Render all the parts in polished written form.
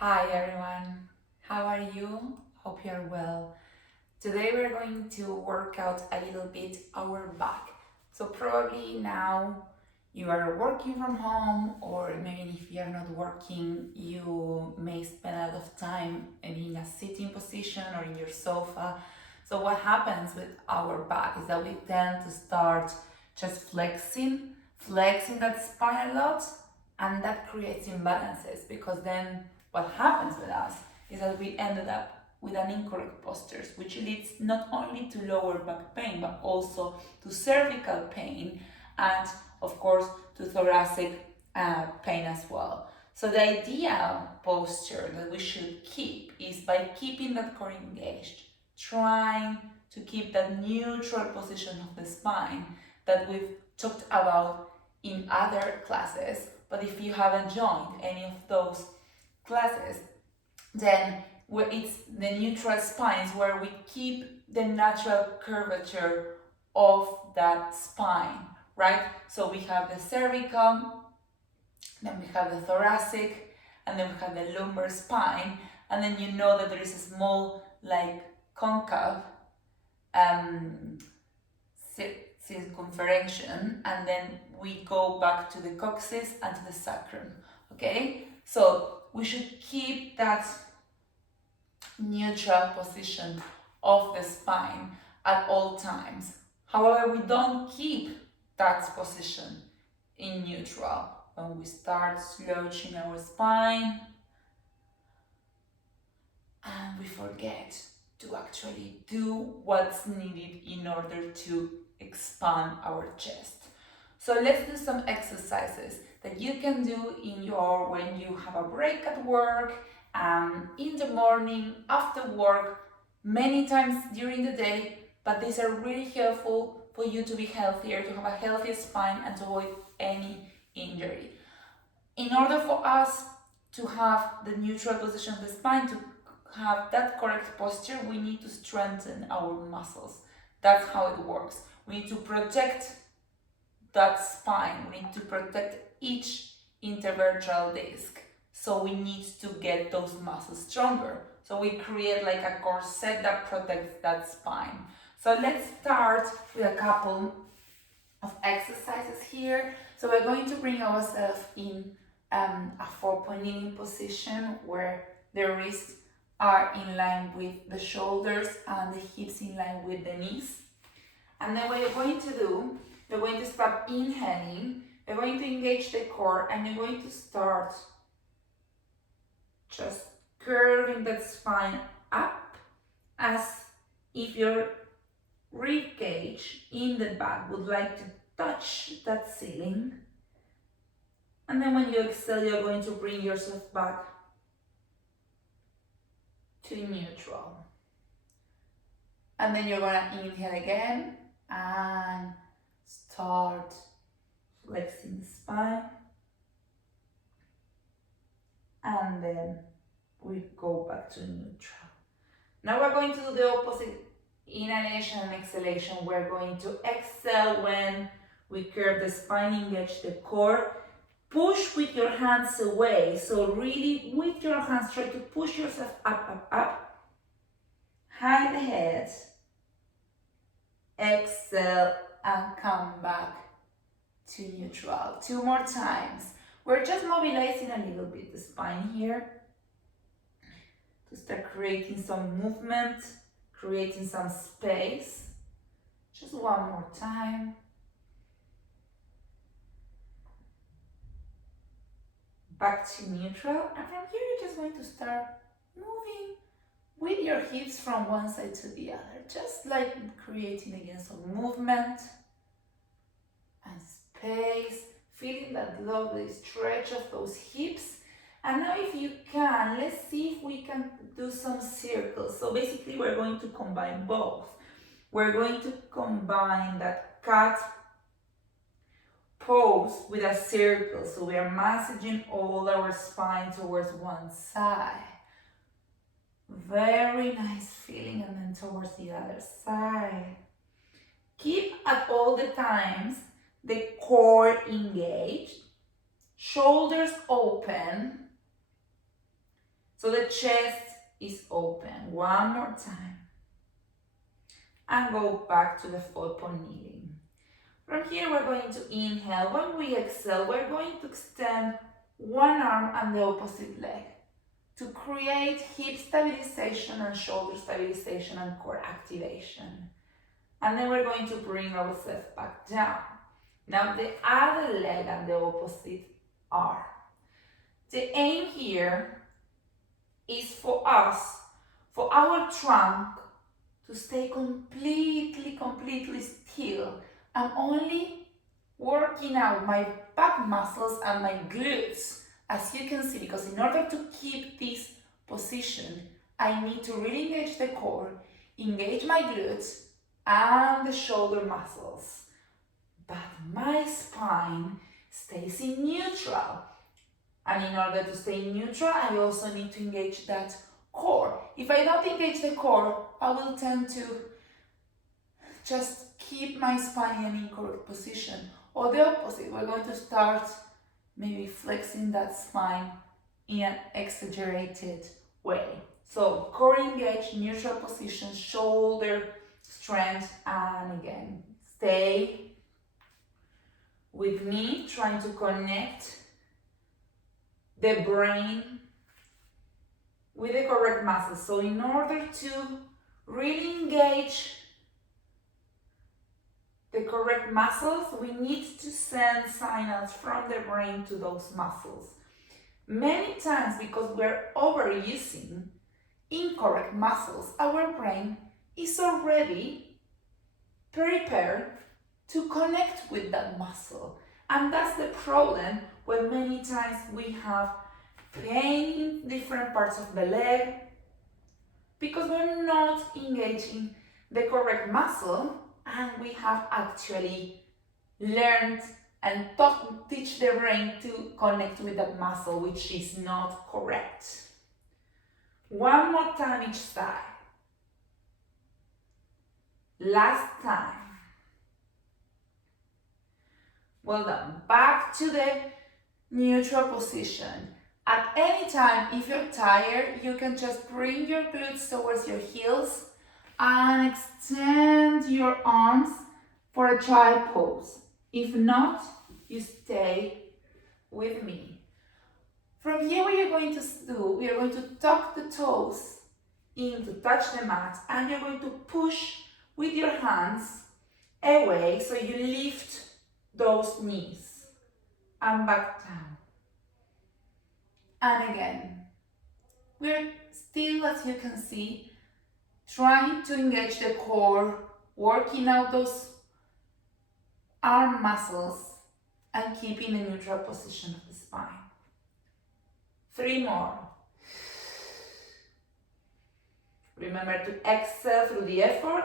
Hi everyone, how are you? Hope you are well. Today we're going to work out a little bit our back. So probably now you are working from home, or maybe if you are not working, you may spend a lot of time in a sitting position or in your sofa. So what happens with our back is that we tend to start just flexing that spine a lot, and that creates imbalances because then what happens with us is that we ended up with an incorrect postures, which leads not only to lower back pain but also to cervical pain and, of course, to thoracic pain as well. So the ideal posture that we should keep is by keeping that core engaged, trying to keep that neutral position of the spine that we've talked about in other classes. But if you haven't joined any of those classes, then it's the neutral spines where we keep the natural curvature of that spine, right? So we have the cervical, then we have the thoracic, and then we have the lumbar spine, and then you know that there is a small like concave circumferential, and then we go back to the coccyx and to the sacrum. Okay, so we should keep that neutral position of the spine at all times. However, we don't keep that position in neutral when we start slouching our spine, and we forget to actually do what's needed in order to expand our chest. So let's do some exercises that you can do when you have a break at work, in the morning, after work, many times during the day, but these are really helpful for you to be healthier, to have a healthy spine and to avoid any injury. In order for us to have the neutral position of the spine, to have that correct posture, we need to strengthen our muscles. That's how it works. We need to protect that spine. We need to protect each intervertebral disc. So we need to get those muscles stronger. So we create like a corset that protects that spine. So let's start with a couple of exercises here. So we're going to bring ourselves in a 4-point kneeling position where the wrists are in line with the shoulders and the hips in line with the knees. And then what you're going to do, you're going to start inhaling, you're going to engage the core, and you're going to start just curving that spine up as if your rib cage in the back would like to touch that ceiling. And then when you exhale, you're going to bring yourself back to neutral. And then you're going to inhale again and start flexing the spine. And then we go back to neutral. Now we're going to do the opposite. Inhalation and exhalation. We're going to exhale when we curve the spine, engage the core. Push with your hands away. So really with your hands try to push yourself up. Hide the head. Exhale and come back to neutral. 2 more times. We're just mobilizing a little bit the spine here to start creating some movement, creating some space. Just 1 more time. Back to neutral, and from here you're just going to start moving with your hips from one side to the other, just like creating again some movement and space, feeling that lovely stretch of those hips. And now if you can, let's see if we can do some circles. So basically we're going to combine both. We're going to combine that cat pose with a circle. So we are massaging all our spine towards one side. Very nice feeling, and then towards the other side. Keep at all the times the core engaged, shoulders open, So the chest is open. One more time. And go back to the 4-point kneeling. From here, we're going to inhale. When we exhale, we're going to extend one arm and the opposite leg to create hip stabilization and shoulder stabilization and core activation. And then we're going to bring ourselves back down. Now the other leg and the opposite arm. The aim here is for us, for our trunk to stay completely still. I'm only working out my back muscles and my glutes, as you can see, because in order to keep this position, I need to really engage the core, engage my glutes and the shoulder muscles. But my spine stays in neutral. And in order to stay in neutral, I also need to engage that core. If I don't engage the core, I will tend to just keep my spine in an incorrect position. Or the opposite, we're going to start maybe flexing that spine in an exaggerated way. So core engaged, neutral position, shoulder strength, and again, stay with me, trying to connect the brain with the correct muscles. So in order to really engage the correct muscles, we need to send signals from the brain to those muscles. Many times, because we're overusing incorrect muscles, our brain is already prepared to connect with that muscle. And that's the problem when many times we have pain in different parts of the leg because we're not engaging the correct muscle, and we have actually learned and teach the brain to connect with that muscle, which is not correct. One more time each side. Last time. Well done. Back to the neutral position. At any time, if you're tired, you can just bring your glutes towards your heels and extend your arms for a child pose. If not, you stay with me. From here, what you're going to do, we are going to tuck the toes in to touch the mat, and you're going to push with your hands away so you lift those knees and back down. And again, we're still, as you can see, trying to engage the core, working out those arm muscles and keeping a neutral position of the spine. 3 more. Remember to exhale through the effort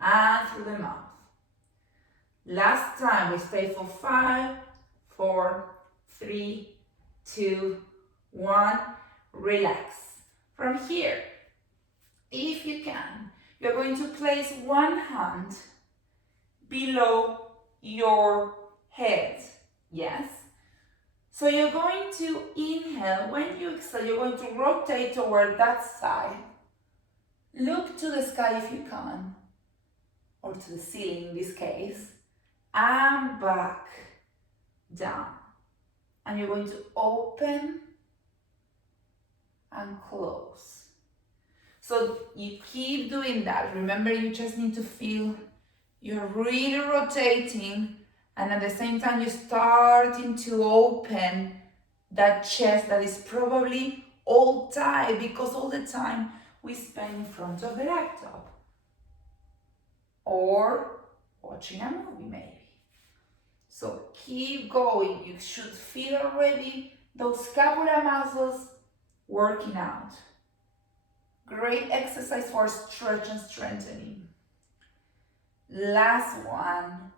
and through the mouth. Last time, we stay for 5, 4, 3, 2, 1. Relax. From here, if you can, you're going to place one hand below your head. Yes? So you're going to inhale. When you exhale, you're going to rotate toward that side. Look to the sky if you can, or to the ceiling in this case, and back down. And you're going to open and close. So you keep doing that. Remember, you just need to feel you're really rotating, and at the same time you're starting to open that chest that is probably all tight because all the time we spend in front of the laptop or watching a movie maybe. So keep going. You should feel already those scapular muscles working out. Great exercise for stretch and strengthening. Last one,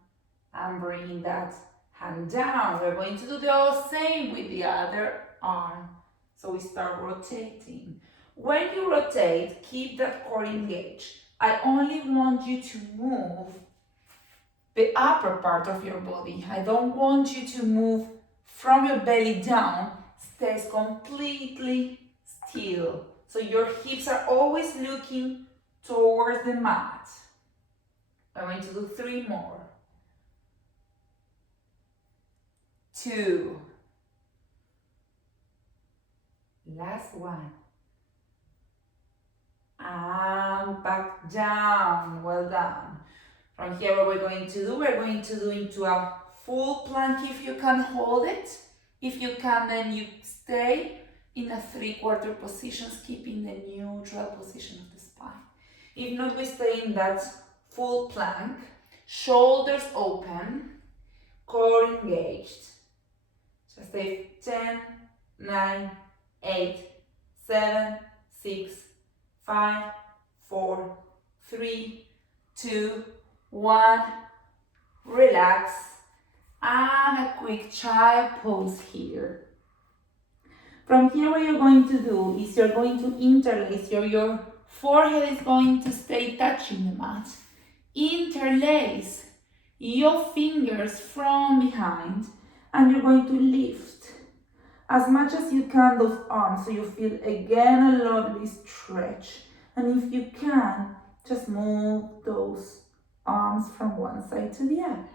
and bringing that hand down. We're going to do the same with the other arm. So we start rotating. When you rotate, keep that core engaged. I only want you to move the upper part of your body. I don't want you to move from your belly down stays completely still. So your hips are always looking towards the mat. I'm going to do 3 more. 2. Last one. And back down. Well done. From here, what we're going to do into a full plank if you can hold it. If you can, then you stay in a 3/4 position, keeping the neutral position of the spine. If not, we stay in that full plank, shoulders open, core engaged. Just stay 10, 9, 8, 7, 6, 5, 4, 3, 2, 1. Relax. And a quick child pose here. From here, what you're going to do is you're going to interlace your forehead is going to stay touching the mat. Interlace your fingers from behind, and you're going to lift as much as you can those arms so you feel again a lovely stretch. And if you can, just move those arms from one side to the other.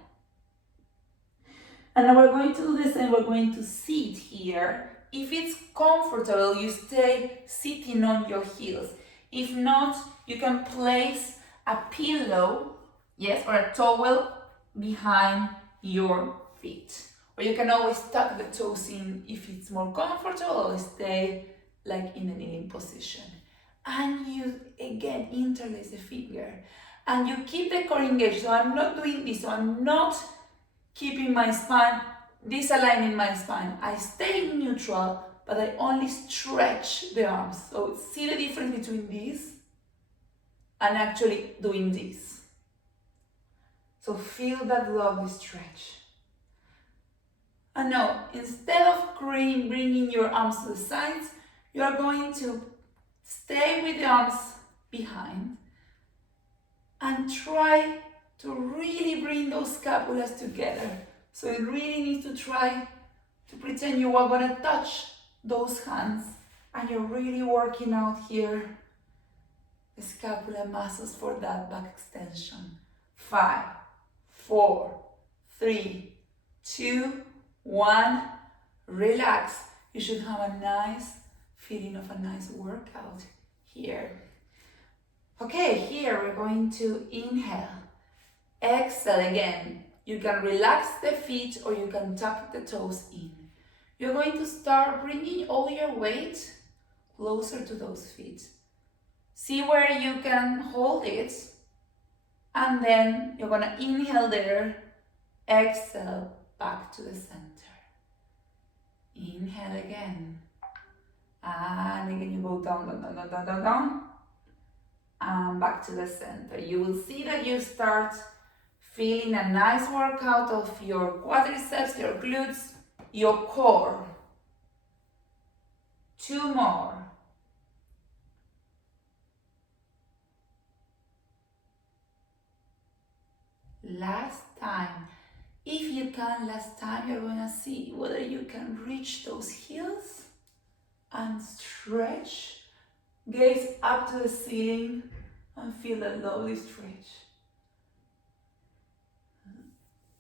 And now we're going to do the same. We're going to sit here. If it's comfortable, you stay sitting on your heels. If not, you can place a pillow, yes, or a towel behind your feet. Or you can always tuck the toes in if it's more comfortable, or stay like in a kneeling position. And you again interlace the finger. And you keep the core engaged. So I'm not doing this, so I'm not keeping my spine, disaligning my spine. I stay neutral, but I only stretch the arms. So see the difference between this and actually doing this. So feel that lovely stretch. And now, instead of bringing your arms to the sides, you are going to stay with the arms behind and try to really bring those scapulas together. So you really need to try to pretend you are going to touch those hands, and you're really working out here the scapular muscles for that back extension. 5, 4, 3, 2, 1. Relax. You should have a nice feeling of a nice workout here. Okay, here we're going to inhale. Exhale again. You can relax the feet or you can tuck the toes in. You're going to start bringing all your weight closer to those feet. See where you can hold it, and then you're going to inhale there, exhale back to the center. Inhale again, and again you go down, down, down, down, down, down, down, and back to the center. You will see that you start feeling a nice workout of your quadriceps, your glutes, your core. 2 more. Last time. If you can, last time, you're going to see whether you can reach those heels and stretch. Gaze up to the ceiling and feel that lovely stretch.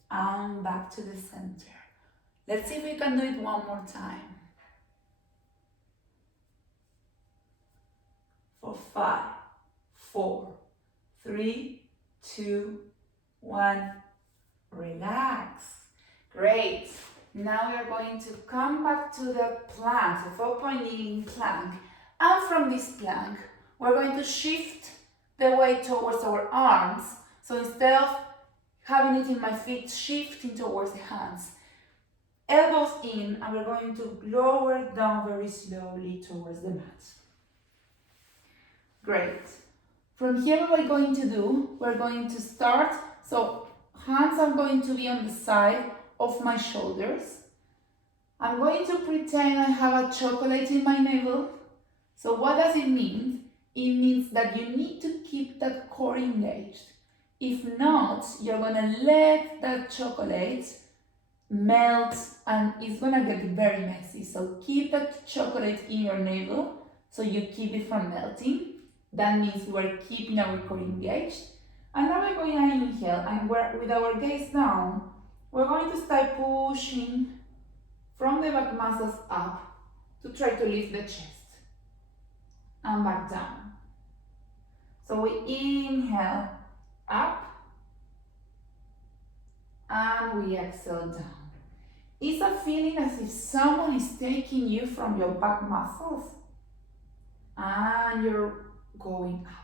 And back to the center. Let's see if we can do it one more time. For 5, 4, 3, 2, 1. Relax. Great. Now we are going to come back to the plank, the 4-point kneeling plank. And from this plank, we're going to shift the weight towards our arms. So instead of having it in my feet, shifting towards the hands. Elbows in, and we're going to lower it down very slowly towards the mat. Great. From here, what we're going to do, we're going to start. So hands are going to be on the side of my shoulders. I'm going to pretend I have a chocolate in my navel. So what does it mean? It means that you need to keep that core engaged. If not, you're going to let that chocolate melt, and it's gonna get very messy. So keep that chocolate in your navel so you keep it from melting. That means we're keeping our core engaged. And now we're going to inhale, and with our gaze down, we're going to start pushing from the back muscles up to try to lift the chest and back down. So we inhale up and we exhale down. It's a feeling as if someone is taking you from your back muscles and you're going up.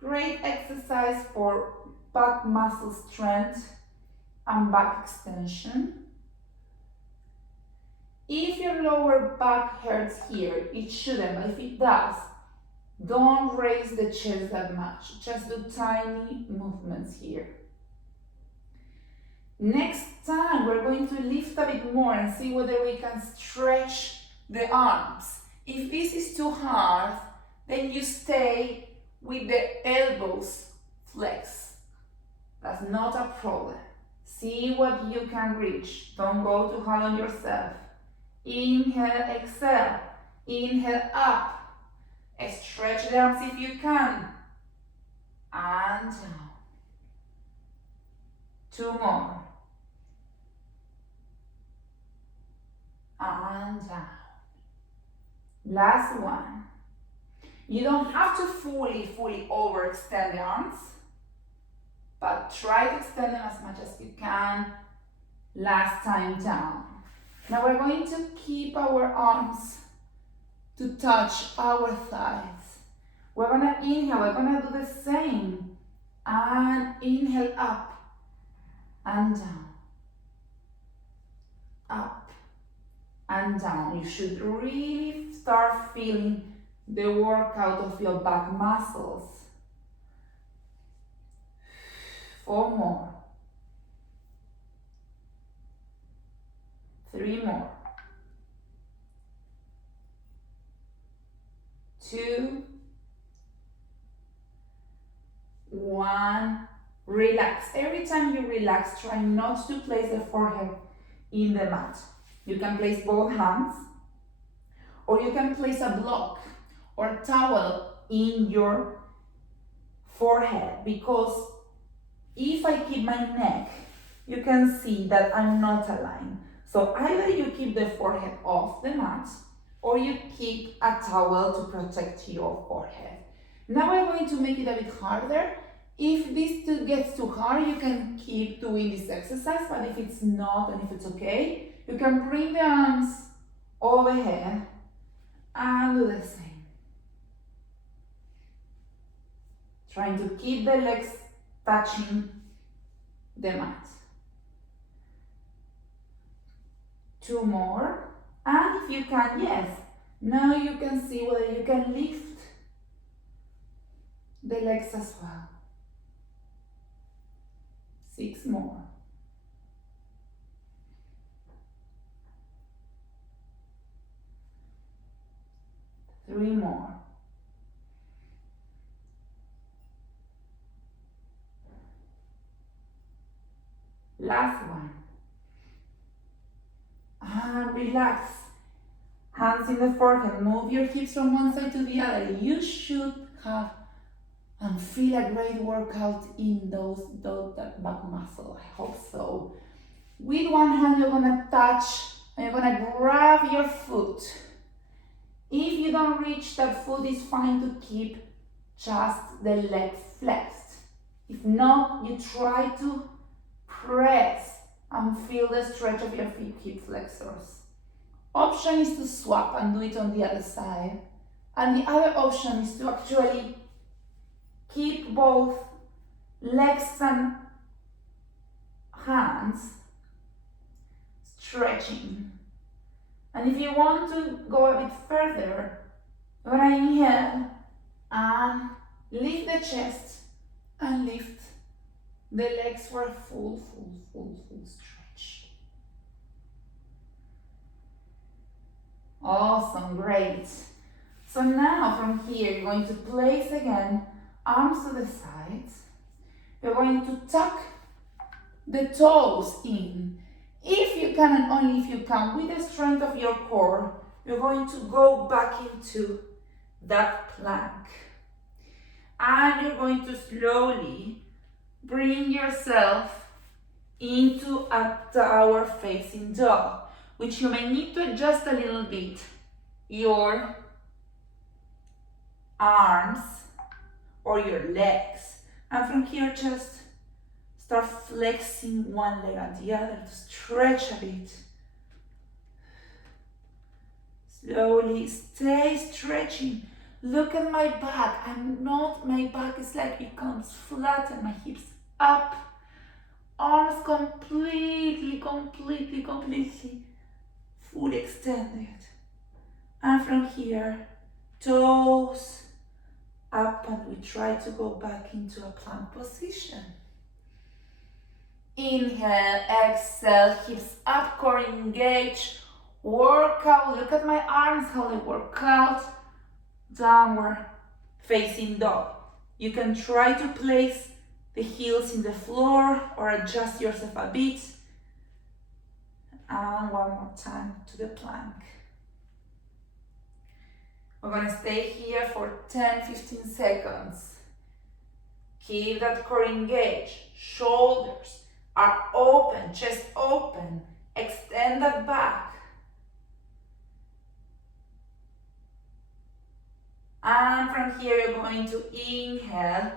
Great exercise for back muscle strength and back extension. If your lower back hurts here, it shouldn't, but if it does, don't raise the chest that much. Just do tiny movements here. Next time, we're going to lift a bit more and see whether we can stretch the arms. If this is too hard, then you stay with the elbows flexed. That's not a problem. See what you can reach. Don't go too hard on yourself. Inhale, exhale. Inhale, up. Stretch the arms if you can. And down. 2 more. And down. Last one. You don't have to fully overextend the arms, but try to extend them as much as you can. Last time down. Now we're going to keep our arms to touch our thighs. We're gonna inhale, we're gonna do the same. And inhale up and down. Up and down. You should really start feeling the workout of your back muscles. 4 more. 3 more. 2, 1. Relax. Every time you relax, try not to place the forehead in the mat. You can place both hands, or you can place a block or a towel in your forehead, because if I keep my neck, you can see that I'm not aligned. So either you keep the forehead off the mat, or you keep a towel to protect your forehead. Now we're going to make it a bit harder. If this gets too hard, you can keep doing this exercise, but if it's not, and if it's okay, you can bring the arms overhead and do the same. Trying to keep the legs touching the mat. 2 more. And if you can, yes, now you can see whether you can lift the legs as well. 6 more. 3 more. Last one. And relax. Hands in the forehead. Move your hips from one side to the other. You should have and feel a great workout in that back muscle. I hope so. With one hand, you're gonna touch and you're gonna grab your foot. If you don't reach that foot, it's fine to keep just the leg flexed. If not, you try to press and feel the stretch of your hip flexors. Option is to swap and do it on the other side. And the other option is to actually keep both legs and hands stretching. And if you want to go a bit further, you're gonna inhale and lift the chest and lift the legs for a full stretch. Awesome, great. So now from here, you're going to place again arms to the sides. You're going to tuck the toes in. If you can, and only if you can, with the strength of your core, you're going to go back into that plank. And you're going to slowly bring yourself into a tower facing dog, which you may need to adjust a little bit your arms or your legs. And from here, just start flexing one leg and the other to stretch a bit. Slowly stay stretching. Look at my back. My back is like becomes flat and my hips up. Arms completely fully extended. And from here, toes up, and we try to go back into a plank position. Inhale, exhale, hips up, core engage. Work out. Look at my arms, how they work out. Downward facing dog. You can try to place the heels in the floor or adjust yourself a bit. And one more time to the plank. We're going to stay here for 10-15 seconds. Keep that core engaged. Shoulders are open, chest open. Extend that back. And from here, you're going to inhale,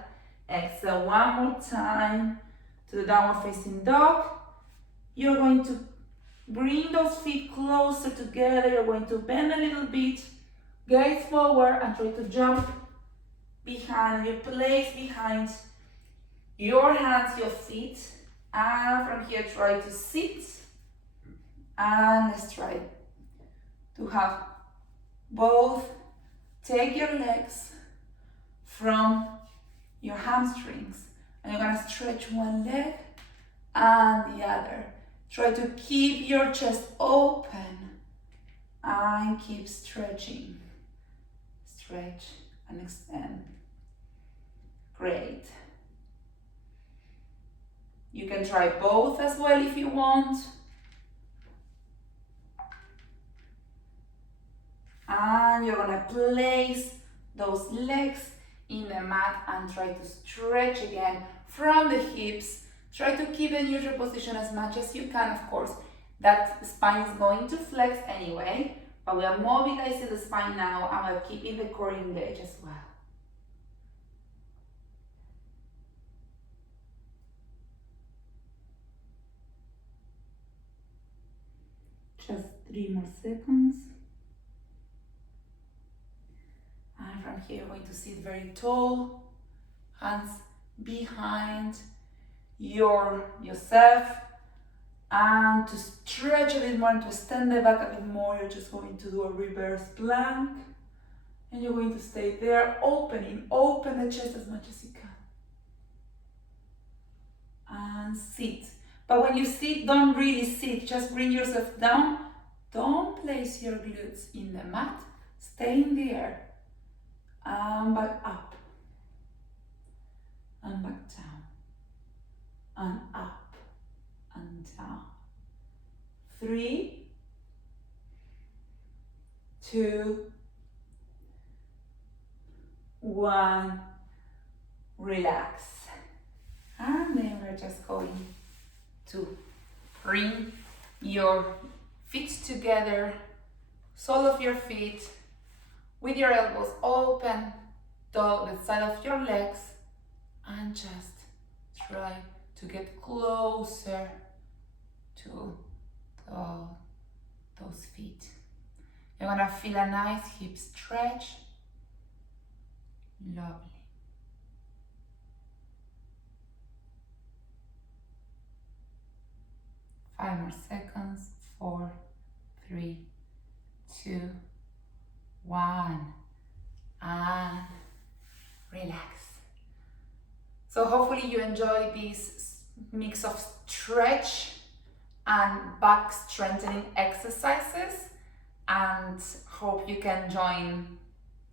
exhale one more time to the downward facing dog. You're going to bring those feet closer together. You're going to bend a little bit, gaze forward, and try to jump behind. You place behind your hands, your feet. And from here, try to sit. And let's try to have both. Take your legs from your hamstrings and you're going to stretch one leg and the other. Try to keep your chest open and keep stretching. Stretch and extend. Great. You can try both as well if you want. And you're gonna place those legs in the mat and try to stretch again from the hips. Try to keep the neutral position as much as you can, of course. That spine is going to flex anyway, but we are mobilizing the spine now and we're keeping the core engaged as well. Just 3 more seconds. And from here, we're going to sit very tall, hands behind yourself, and to stretch a bit more and to extend the back a bit more, you're just going to do a reverse plank, and you're going to stay there, open the chest as much as you can, and sit. But when you sit, don't really sit, just bring yourself down. Don't place your glutes in the mat, stay in the air. And back up, and back down, and up, and down. 3, 2, 1, relax. And then we're just going to bring your feet together, sole of your feet, with your elbows open to the side of your legs, and just try to get closer to those feet. You're gonna feel a nice hip stretch. Lovely. Five more seconds. 4, 3, 2, 1, and relax. So hopefully you enjoy this mix of stretch and back strengthening exercises, and hope you can join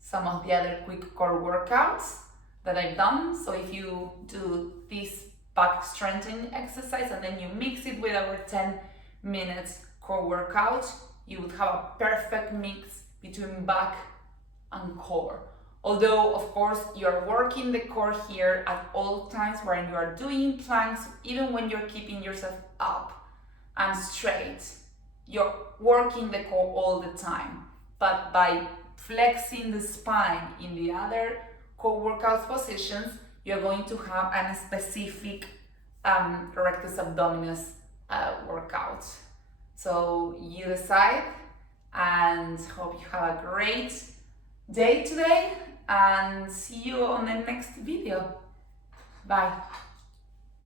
some of the other quick core workouts that I've done. So if you do this back strengthening exercise and then you mix it with our 10 minutes core workout, you would have a perfect mix between back and core. Although, of course, you're working the core here at all times when you are doing planks, even when you're keeping yourself up and straight. You're working the core all the time. But by flexing the spine in the other core workout positions, you're going to have a specific rectus abdominis workout. So you decide, and hope you have a great day today, and see you on the next video. Bye.